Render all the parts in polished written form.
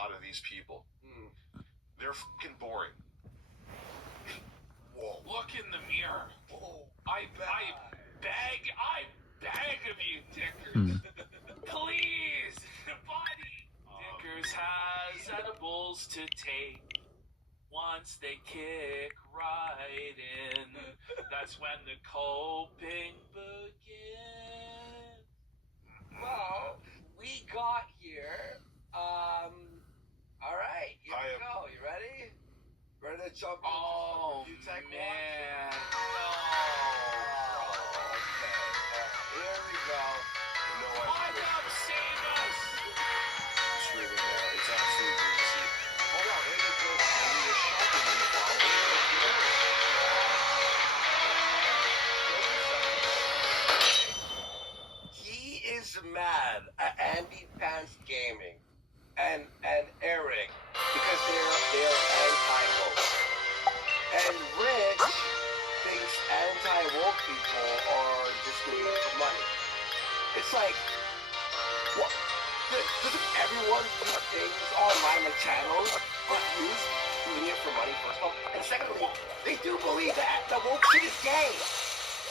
lot of these people. They're fucking boring. Whoa. Look in the mirror. Whoa. I beg of you, Dickers. Please, buddy. Dickers has edibles to take. Once they kick right in, that's when the coping begins. Well, we got here. All right, here we go. You ready? Ready to jump into Oh, some tech man. watch? No. Okay. Here we go. Come up, save us. Streaming now. It's absolutely insane. Hold on. Maybe it's Maybe they're shopping and you follow it. He is mad at Andy Pants Gaming and Eric because they're anti-woke. And Rich thinks anti-woke people are just doing it for money. It's like, what? Doesn't everyone do things online, like channels, for views, doing it for money, first of all? And secondly, they do believe that the woke shit is gay.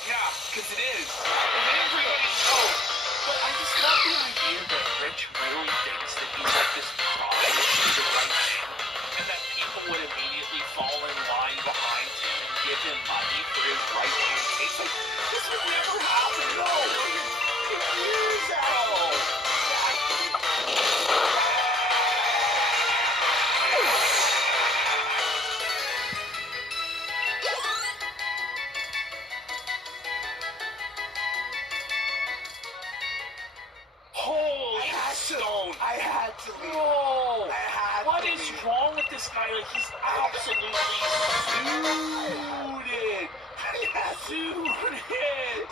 Yeah, because it is. And everybody knows. But I just love the idea that Rich really thinks that he's like this pride to the right thing, and that people would immediately fall in line behind him and give him money for his right-wing takes. Like, this would never happen. No. Years out. Holy stone. I had to leave. No. I had What to is leave. wrong with this guy? Like, he's absolutely suited. Suited.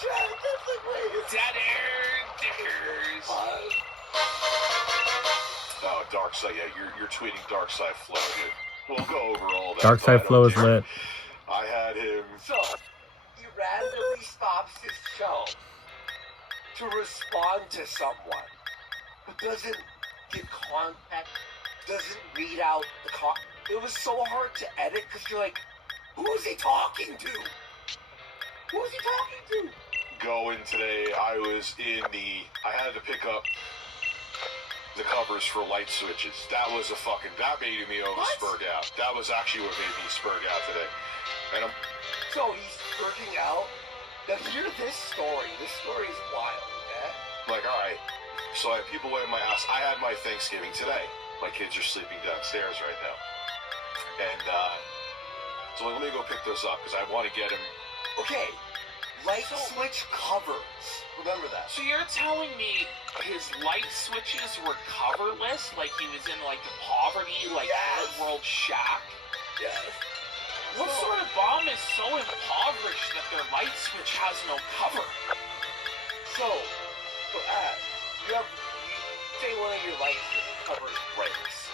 Jack, that's the greatest. Dead air Dickers. Oh, Dark Side. Yeah, you're tweeting Dark Side Flow, dude. We'll go over all that. Dark Side Flow is lit. I had him. So, he randomly stops his show to respond to someone who doesn't give context, doesn't read out the It was so hard to edit because you're like, who is he talking to? Who is he talking to? Going today, I had to pick up the covers for light switches. That made me almost spurred out. That was actually what made me spurred out today. And So he's spurting out. Now hear this story. This story is wild, okay? like, all right. So I had people in my house. I had my Thanksgiving today. My kids are sleeping downstairs right now. And so let me go pick those up because I want to get them. Okay, light switch covers. Remember that. So you're telling me his light switches were coverless? Like he was in like a poverty, like third world shack? Yes. What sort of bomb is so impoverished that their light switch has no cover? So you say one of your light switch covers breaks.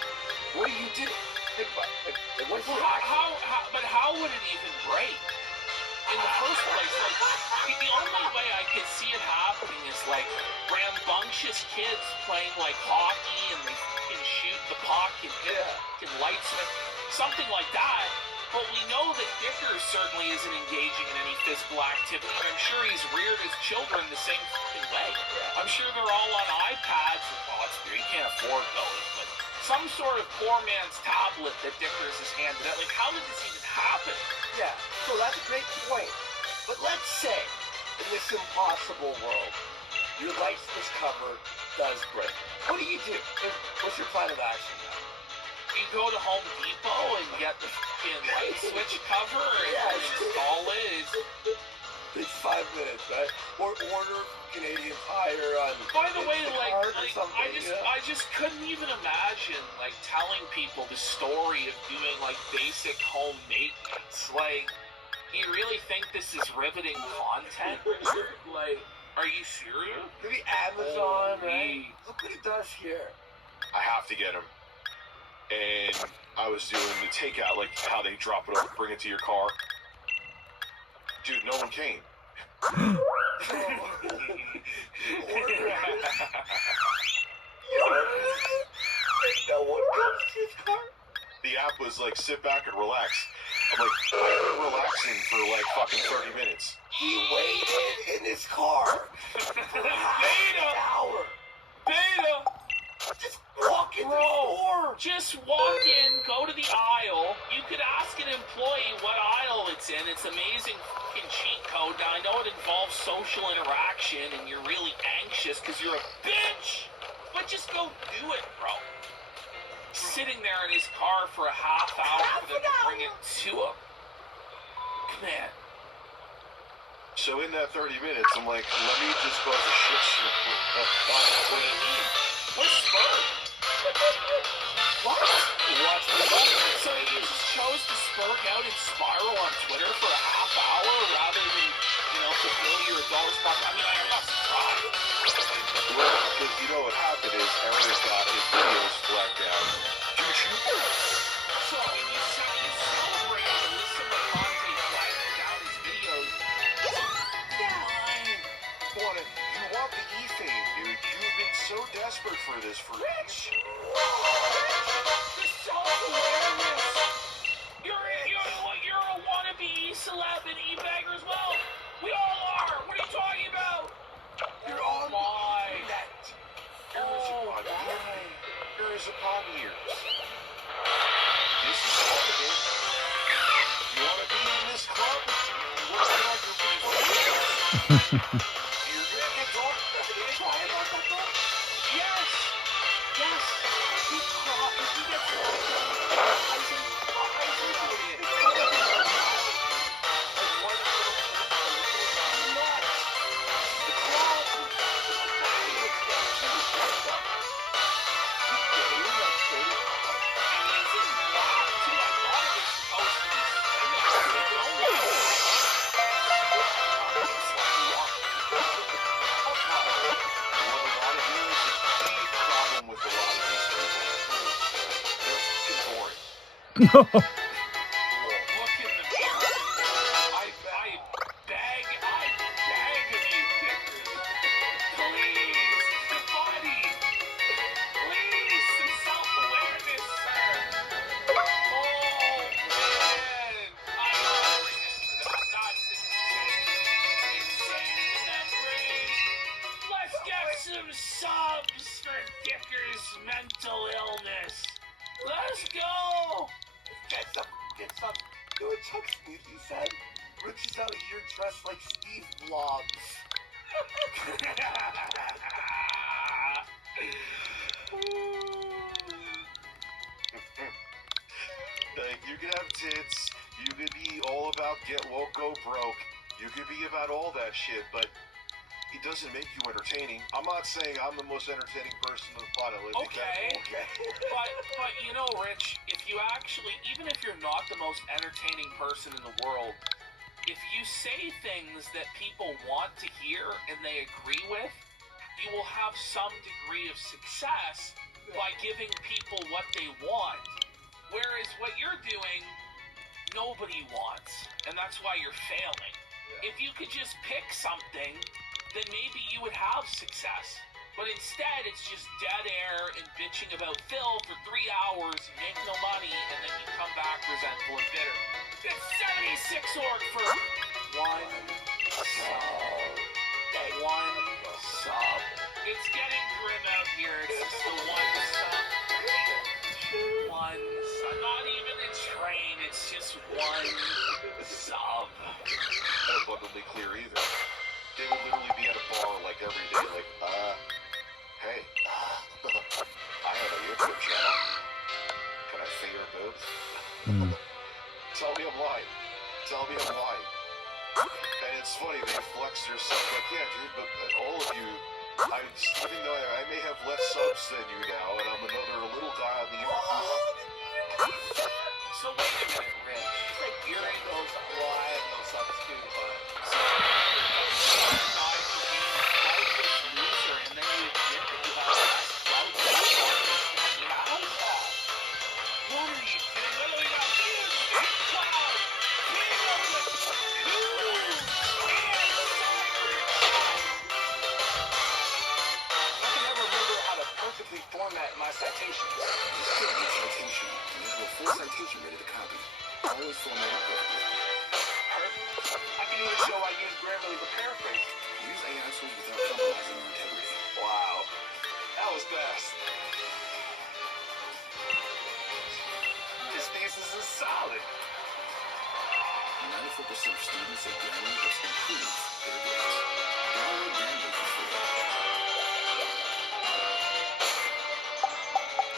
What do you do? Think about it. Like, what's your action? But how would it even break? In the first place, like, the only way I could see it happening is like rambunctious kids playing like hockey and they can shoot the puck and hit can light switch, something like that. But we know that Dickers certainly isn't engaging in any physical activity. I'm sure he's reared his children the same fucking way. I'm sure they're all on iPads. Well, you can't afford those, but some sort of poor man's tablet that Dickers has handed out. Like, how did this even happen? Yeah, so that's a great point. But let's say, in this impossible world, your light switch cover does break. What do you do? What's your plan of action now? You go to Home Depot and get the fucking light switch cover and install it. Takes 5 minutes, right? Or order Canadian Tire on. By the way, Instacart or something, I just couldn't even imagine like telling people the story of doing like basic home maintenance. Like, you really think this is riveting content, Richard? Like, are you serious? Maybe Amazon, right? Holy. Look what it does here. I have to get them. And I was doing the takeout, like how they drop it off, bring it to your car. Dude, no one came. app was like, sit back and relax. I'm like, I've been relaxing for like fucking 30 minutes. He waited in his car for half an hour. Beta! Just walk in the store. Just walk in, go to the aisle. You could ask an employee what aisle it's in. It's amazing fucking cheat code. Now, I know it involves social interaction and you're really anxious because you're a bitch. But just go do it, bro. Sitting there in his car for a half hour for them to bring it to him. Come on. So in that 30 minutes, I'm like, let me just cause a shit show. What do you mean? Where's Spur? What? Watch the money. So you just chose to spurg out and spiral on Twitter for a half hour rather than, fulfill your adult responsibility? I mean, I'm not surprised. Well, because you know what happened is Aaron got his videos flagged down. YouTube. So, I mean, you celebrate and listen to Conte flagging down his videos. Fine. You want the E-fame, dude. You've been so desperate for this for Rich! The self-awareness! You're a wannabe celeb and e-bagger as well! We all are! What are you talking about? You're on Why? that. Years upon years. This is all it is. You want to be in this club? Work on your people. You're gonna get drunk. Try about that though? Yes! Yes! He gets I say, No. look in the mirror. I beg of you, Dickers. Please, buddy. Please, some self-awareness, sir. Oh, man. I know that's insane. Insane memory. Let's get some subs for Dicker's mental illness. Let's go. Get some. You know what Chuck Sneaky said? Rich is out here dressed like Steve Vlogs. Like, you could have tits, you could be all about get woke, go broke, you could be about all that shit, but it doesn't make you entertaining. I'm not saying I'm the most entertaining person on the planet. Okay. But you know, Rich, if you actually, even if you're not the most entertaining person in the world, if you say things that people want to hear and they agree with, you will have some degree of success by giving people what they want. Whereas what you're doing, nobody wants. And that's why you're failing. If you could just pick something, then maybe you would have success. But instead, it's just dead air and bitching about Phil for 3 hours, you make no money, and then you come back resentful and bitter. It's 76 org for one sub. It's getting grim out here. It's just the one sub. One sub. Not even a train. It's just one sub. Not abundantly clear either. They would literally be at a bar like every day, like, hey, I have a YouTube channel. Can I see your boobs? Tell me I'm lying. Tell me I'm lying. And it's funny, they flex their subs like, yeah, dude, but all of you, even though I may have less subs than you now, and I'm another little guy on the earth. So wait a minute, Rich. You're in those, well, I have no subs too, but... format my citations. Just get your citation, and you have a full citation ready to copy. Always format it perfectly. Perfect. I can even show I use Grammarly to paraphrase. Use AI tools without compromising your integrity. Wow. That was best. This thesis is solid. 94% of students say Grammarly has improved their grades. Download Grammarly for free.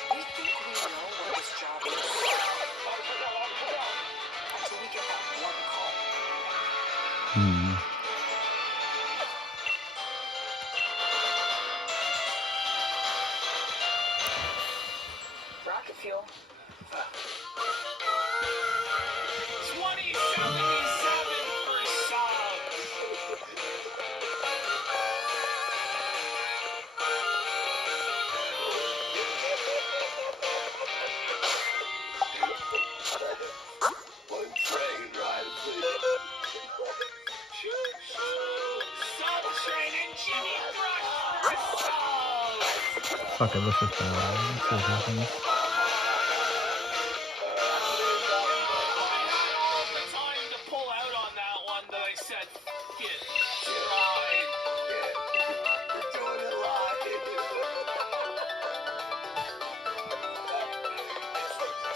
We think we know what this job is. Until we get that one call. Rocket fuel. 2077 for subs. One train ride, please. Sub train and Jimmy Brush for subs. Fuck it, let's just go. Let's see what happens. I had all the time to pull out on that one that I said, fuck it, ride. You're doing it live.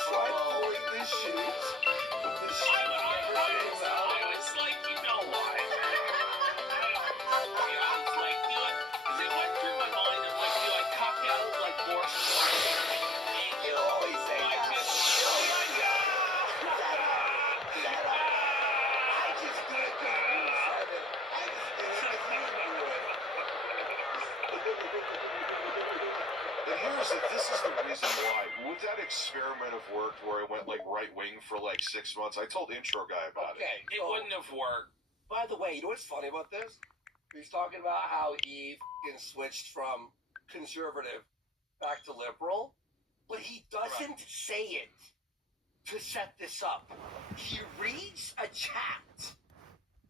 Try pulling the shoes with the shoe never came out. I was like, you know what? I was like, because it went through my mind of like, do I tuck out like more You always say I that. just, I just did it because you said it. I just did it because you knew it. And this is the reason why. With that experiment of work where I went like right wing for like 6 months, I told intro guy about it. Okay, it so, wouldn't have worked. by the way, you know what's funny about this? He's talking about how he f***ing switched from conservative back to liberal, but he doesn't say it to set this up. He reads a chat